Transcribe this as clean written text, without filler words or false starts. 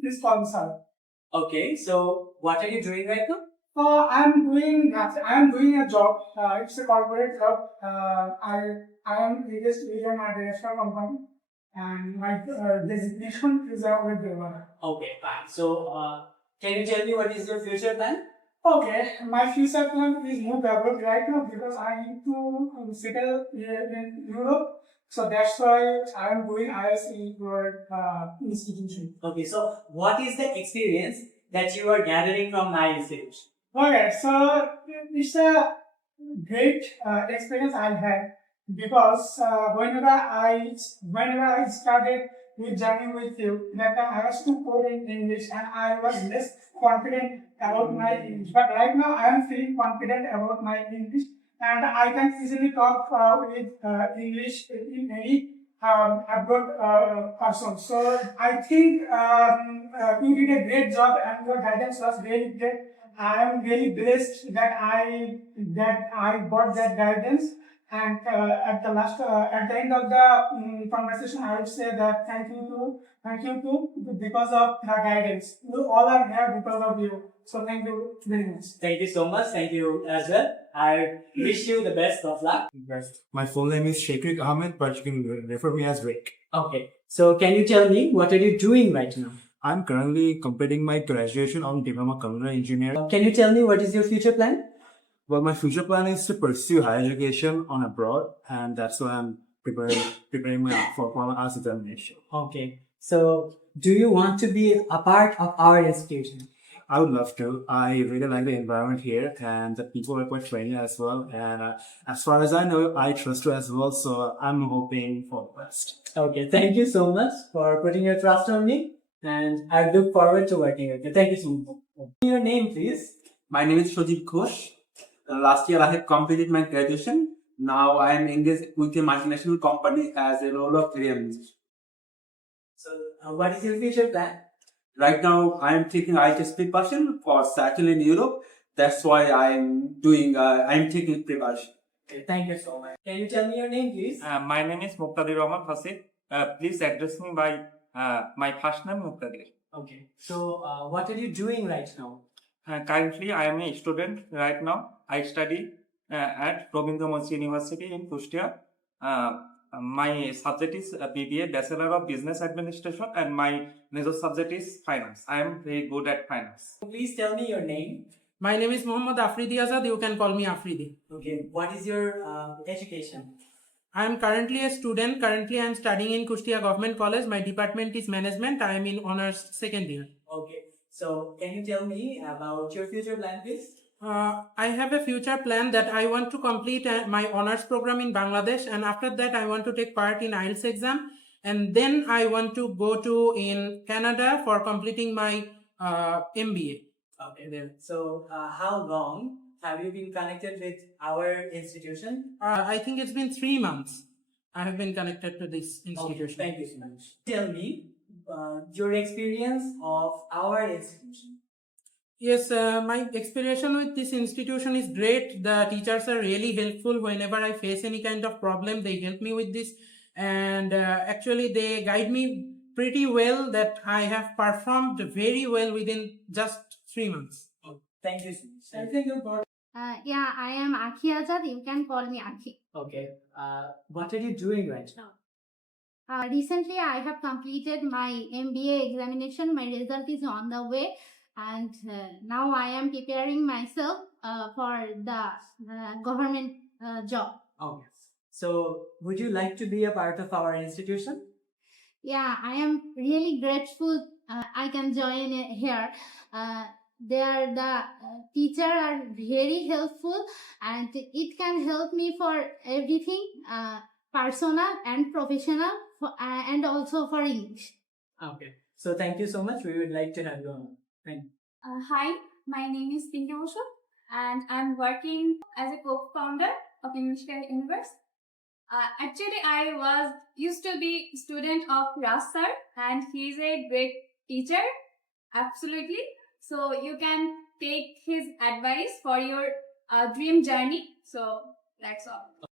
please call me sir. Okay, so what are you doing right now? I am doing a job. It's a corporate job. I am biggest leader in a restaurant company, and my designation is a web developer. Okay, fine. So, can you tell me what is your future plan? Okay, my future plan is move abroad right now because I need to settle here in Europe. So that's why I am doing IELTS in your institution. Okay, so what is the experience that you are gathering from my institution? Okay, so it's a great experience I had because whenever I started with journey with you, that time I was too poor in English and I was less confident about my English. But right now I am feeling confident about my English and I can easily talk with English in any abroad person. So I think you did a great job and your guidance was really great. I am really blessed that I got that guidance. And at the end of the conversation, I would say that thank you to because of the guidance. You all are here because of you. So thank you very much. Thank you so much. Thank you as well. I wish you the best of luck. My full name is Sheikh Ahmed, but you can refer me as Rick. Okay. So can you tell me what are you doing right now? I'm currently completing my graduation on Diploma Computer Engineering. Can you tell me what is your future plan? Well, my future plan is to pursue higher education on abroad, and that's why I'm preparing for my IELTS examination. Okay. So do you want to be a part of our institution? I would love to. I really like the environment here, and the people are quite friendly as well. And as far as I know, I trust you as well. So I'm hoping for the best. Okay. Thank you so much for putting your trust on me, and I look forward to working with you. Thank you so much. Your name, please. My name is Shojit Ghosh. Last year I had completed my graduation. Now I am engaged with a multinational company as a role of area manager. So, what is your future plan? Right now I am taking IELTS preparation for settle in Europe. That's why I am taking preparation. Okay, thank you so much. Can you tell me your name, please? My name is Muqtadir Rahman Fasih. Please address me by my first name, Muqtadir. Okay. So, what are you doing right now? Currently, I am a student right now. I study at Robindra Munshi University in Kustia. My subject is BBA, Bachelor of Business Administration, and my major subject is Finance. I am very good at Finance. Please tell me your name. My name is Mohammad Afridi Azad. You can call me Afridi. Okay. What is your education? I am currently a student. Currently, I am studying in Kustia Government College. My department is Management. I am in honors second year. Okay. So, can you tell me about your future plan, please? I have a future plan that I want to complete my honors program in Bangladesh, and after that I want to take part in IELTS exam, and then I want to go to in Canada for completing my MBA. Okay. Then, so, how long have you been connected with our institution? I think it's been 3 months. I have been connected to this institution. Okay, thank you so much. Tell me your experience of our institution. Yes, my experience with this institution is great. The teachers are really helpful. Whenever I face any kind of problem, they help me with this. And actually, they guide me pretty well that I have performed very well within just 3 months. Thank you so much. Thank you, God. Yeah, I am Akhi Azad. You can call me Akhi. Okay. What are you doing right now? Recently, I have completed my MBA examination. My result is on the way. And now I am preparing myself for the government job. Okay. So, would you like to be a part of our institution? Yeah, I am really grateful I can join here. There, the teacher are very helpful, and it can help me for everything, personal and professional, and also for English. Okay. So, thank you so much. We would like to have you on. Thank you. Hi, my name is Pinky Osho, and I'm working as a co-founder of English Care Universe. Actually, I used to be student of Ras sir, and he's a great teacher. Absolutely. So you can take his advice for your dream journey. So that's all.